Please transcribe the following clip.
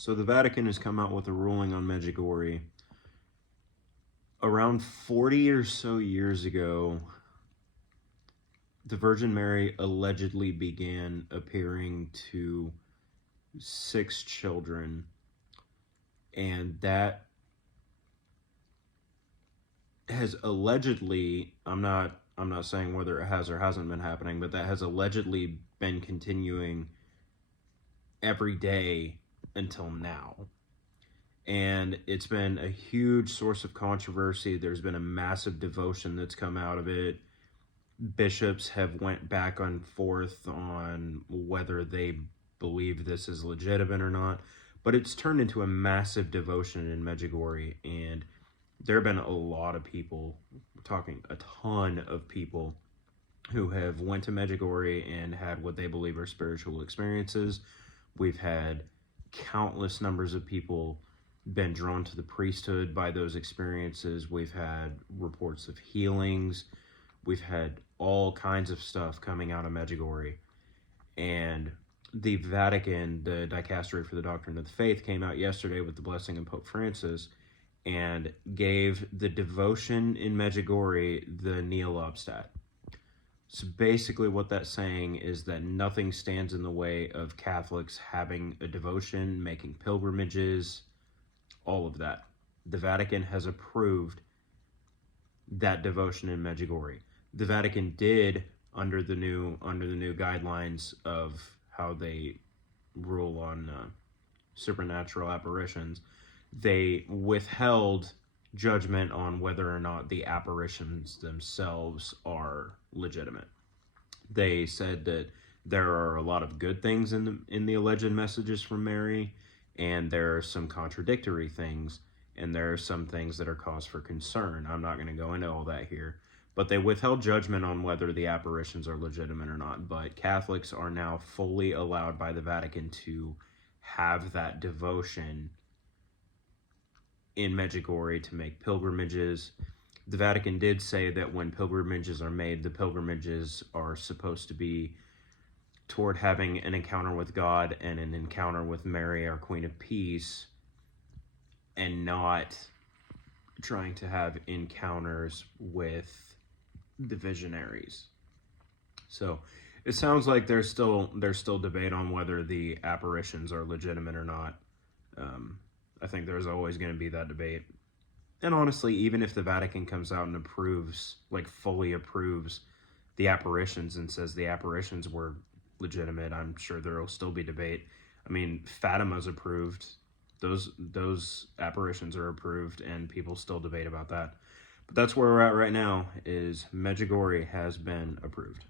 So the Vatican has come out with a ruling on Medjugorje. Around 40 or so years ago, the Virgin Mary allegedly began appearing to 6 children, and that has allegedly, I'm not saying whether it has or hasn't been happening, but that has allegedly been continuing every day until now. And it's been a huge source of controversy. There's been a massive devotion that's come out of it. Bishops have went back and forth on whether they believe this is legitimate or not, but it's turned into a massive devotion in Medjugorje, and there have been a lot of people, we're talking a ton of people, who have went to Medjugorje and had what they believe are spiritual experiences. We've had countless numbers of people been drawn to the priesthood by those experiences. We've had reports of healings. We've had all kinds of stuff coming out of Medjugorje. And the Vatican, the Dicastery for the Doctrine of the Faith, came out yesterday with the blessing of Pope Francis and gave the devotion in Medjugorje the Nihil Obstat. So basically what that's saying is that nothing stands in the way of Catholics having a devotion, making pilgrimages, all of that. The Vatican has approved that devotion in Medjugorje. The Vatican did, under the new guidelines of how they rule on supernatural apparitions, they withheld judgment on whether or not the apparitions themselves are legitimate. They said that there are a lot of good things in the alleged messages from Mary, and there are some contradictory things, and there are some things that are cause for concern. I'm not going to go into all that here, but they withheld judgment on whether the apparitions are legitimate or not. But Catholics are now fully allowed by the Vatican to have that devotion in Medjugorje, to make pilgrimages. The Vatican did say that when pilgrimages are made, the pilgrimages are supposed to be toward having an encounter with God and an encounter with Mary, our Queen of Peace, and not trying to have encounters with the visionaries. So it sounds like there's still debate on whether the apparitions are legitimate or not. I think there's always going to be that debate. And honestly, even if the Vatican comes out and approves, like fully approves the apparitions and says the apparitions were legitimate, I'm sure there will still be debate. I mean, Fatima's approved. Those apparitions are approved, and people still debate about that. But that's where we're at right now, is Medjugorje has been approved.